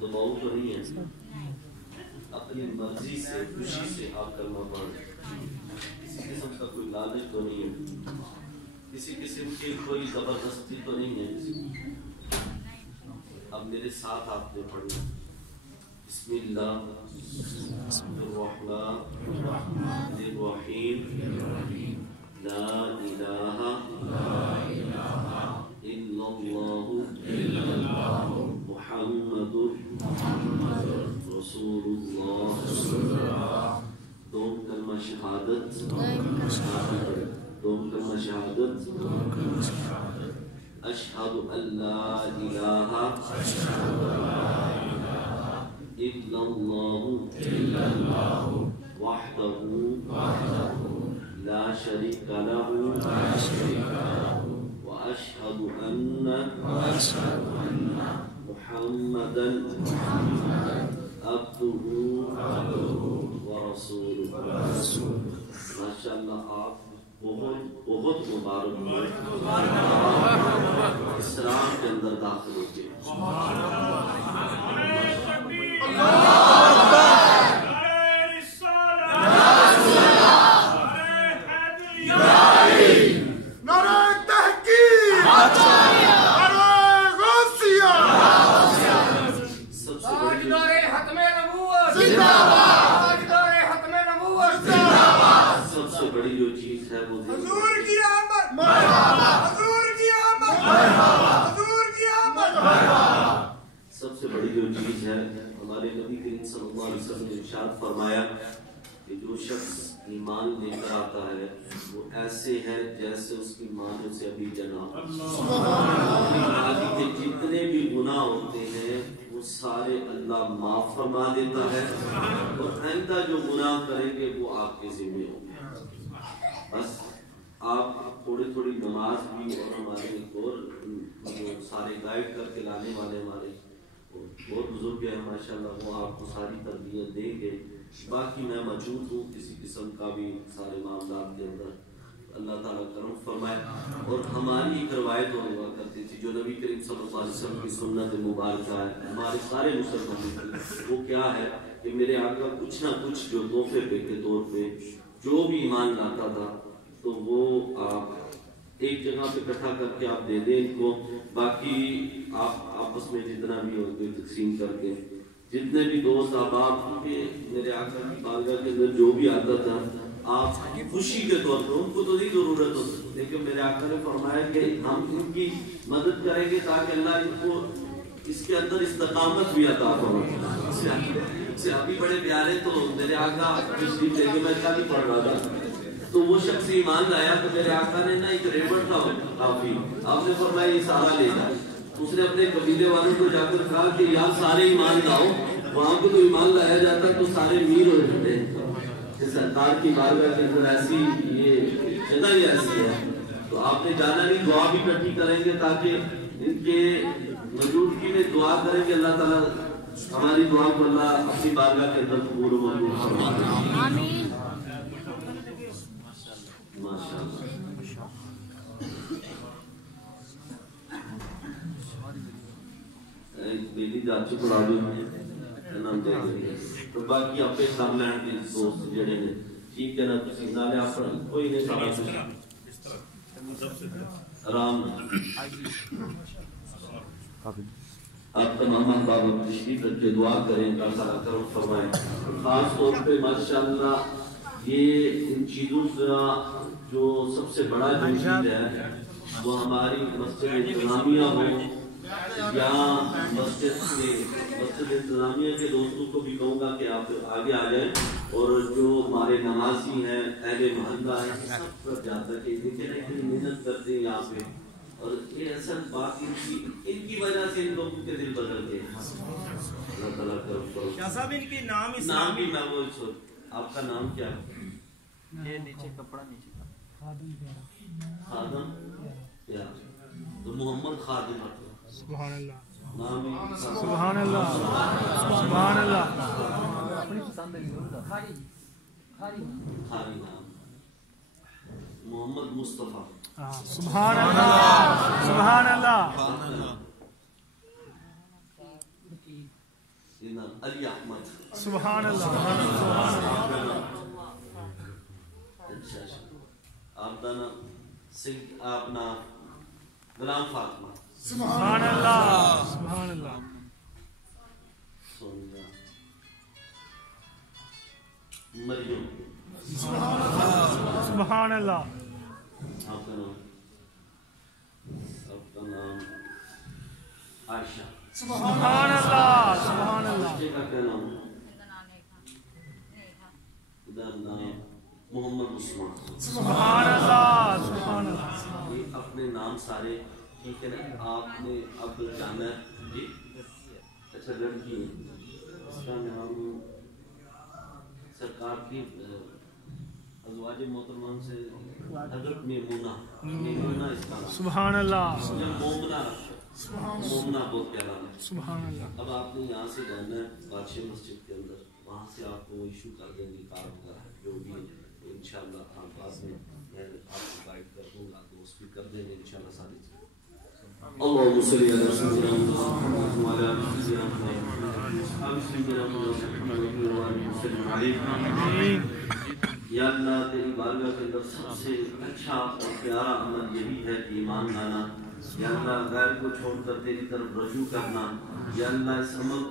دباؤ تو نہیں ہے، اپنی مرضی سے خوشی سے آپ کلمہ پڑھ، کسی قسم کا کوئی لالچ تو نہیں ہے، کسی قسم کی کوئی زبردستی تو نہیں ہے۔ اب میرے ساتھ آپ نے پڑھنا، بسم اللہ الرحمن الرحیم، لا الہ الا اللہ محمد رسول اللہ۔ دوم کلمہ شہادت، دوم کلمہ شہادت، اشہد ان لا الہ الا اللہ وحدہ لا شریک لہ واشہد ان محمدا عبدہ ورسولہ۔ ماشاءاللہ آپ بہت بہت مبارک ہوں، اسلام کے اندر داخل ہوتے ہیں۔ سب سے بڑی جو چیز ہے، ہمارے نبی کریم صلی اللہ علیہ وسلم نے ارشاد فرمایا کہ جو شخص ایمان لے کر آتا ہے وہ ایسے ہے جیسے اس کی ماں نے اسے ابھی جنا۔ کے جتنے بھی گناہ ہوتے ہیں وہ سارے اللہ معاف فرما دیتا ہے، اور آئندہ جو گناہ کریں گے وہ آپ کے ذمہ ہوں گے۔ بس آپ تھوڑی تھوڑی نماز بھی، اور ہمارے اور سارے گائیڈ کر کے لانے والے ہمارے بہت بزرگ ہیں ماشاءاللہ، وہ آپ کو ساری تربیت دیں گے۔ باقی میں موجود ہوں، کسی قسم کا بھی سارے معاملات کے اندر اللہ تعالیٰ کرم فرمائے۔ اور ہماری ایک روایت ہوا کرتی تھی جو نبی کریم صلی اللہ علیہ وسلم کی سنت مبارکہ ہے ہمارے سارے مسلمانوں کی، وہ کیا ہے کہ میرے آقا کچھ نہ کچھ جو تحفے کے طور پہ جو بھی ایمان لاتا تھا تو وہ آپ ایک جگہ پہ اکٹھا کر کے آپ دے دیں ان کو، باقی آپ آپس میں جتنا بھی ہو تقسیم کر کے، جتنے بھی دوست احباب کے میرے آقا کی بارگاہ کے اندر جو بھی آتا تھا آپ خوشی کے طور پر، ان کو تو نہیں ضرورت ہوتی، لیکن میرے آقا نے فرمایا کہ ہم ان کی مدد کریں گے تاکہ اللہ ان کو اس کے اندر استقامت بھی عطا فرمائے۔ سے ابھی بڑے پیارے تو میرے آقا تشریف لے کے میں کیا نہیں پڑھ رہا تھا تو وہ شخص ایمان لایا تو میرے آقا نے نا ایک ریبٹ تھا کافی، آپ نے فرمایا یہ سارا لے جائے۔ اس نے اپنے قبیلے والوں کو جا کر کہا کہ یار سارے ایمان لاؤ، وہاں کو تو ایمان لایا جاتا تو سارے میر ہو جاتے ہیں، سرکار کی بارگاہ کے اندر ایسی یہ جگہ ہی ایسی ہے، تو آپ نے جانا نہیں، دعا بھی اکٹھی کریں گے تاکہ ان کے موجودگی میں دعا کریں گے اللہ تعالیٰ ہماری دعا کو اللہ اپنی بارگاہ کے اندر قبول و منظور فرمائے۔ آمین۔ ماشاءاللہ ایک بیٹی جاچو پڑھا جو نام دے گئے تو باقی آپ ایک نام لین کے دوست جڑے نے ٹھیک ہے نا، کسی نالے آپ پر کوئی نہیں سارا کچھ آرام آپ تمام احباب تشریف رکھ کے دعا کریں، اللہ تعالیٰ کرم فرمائے۔ خاص طور پہ ماشاءاللہ یہ ان چیزوں کا جو سب سے بڑا جو چیز ہے وہ ہماری مسجد انتظامیہ ہو یا مسجد انتظامیہ کے دوستوں کو بھی کہوں گا کہ آپ آگے آ جائیں، اور جو ہمارے نمازی ہیں، اہل محلہ ہیں، سب پر جاتا ہے کہ دیکھیں نا اتنی محنت کرتے ہیں یہاں پہ، اور یہ اصل بات ان کی وجہ سے ان لوگوں کے دل بدل گئے۔ اللہ تعالیٰ کرم کیا صاحب ان کے نام نام اسلامی بھی میں وہ سوچ، آپ کا نام کیا ہے؟ یہ نیچے کپڑا نیچے خادم پیار، تو محمد خادم اطہر، سبحان اللہ نام ہی سبحان اللہ سبحان اللہ خاری نام، محمد مصطفیٰ، سبحان اللہ سبحان اللہ یہ نام علی احمد، سبحان اللہ اچھا آپ کا نام سنگھ، آپ نام غلام فاطمہ، سبحان اللہ سبحان اللہ سونیا، مریم، سبحان اللہ آپ کا نام عائشہ، سبحان اللہ سبحان اللہ بچے کا کیا نام؟ ادھر نام محمد عثمان، سبحان اللہ سبحان اللہ یہ اپنے نام سارے ٹھیک ہے نا؟ آپ نے اب جانا ہے جی، اچھا لڑکی ہے، اس کا نام سرکار کی ازواج محترمہ سے حضرت میمونہ، میمونہ اس کا نام، سبحان اللہ مومنہ رکھا، مومنہ بہت پیارا نام۔ سبحان اللہ اب آپ نے یہاں سے جانا ہے بادشاہ مسجد کے اندر، وہاں سے آپ کو ایشو کر دیں گے کار وغیرہ جو بھی ہے، انشاءاللہ ہم پاس میں میں آپ کو گائیڈ کر دوں گا، تو اس بھی کر دیں گے انشاءاللہ ساری چیزیں۔ اللہم صلی علی سیدنا محمد وعلی آلہ سیدنا محمد۔ یا اللہ تیری بارگاہ کے اندر سب سے اچھا اور پیارا عمل یہی ہے کہ ایمان لانا، یا اللہ غیر کو چھوڑ کر تیری طرف رجوع کرنا، یا اللہ اس عمل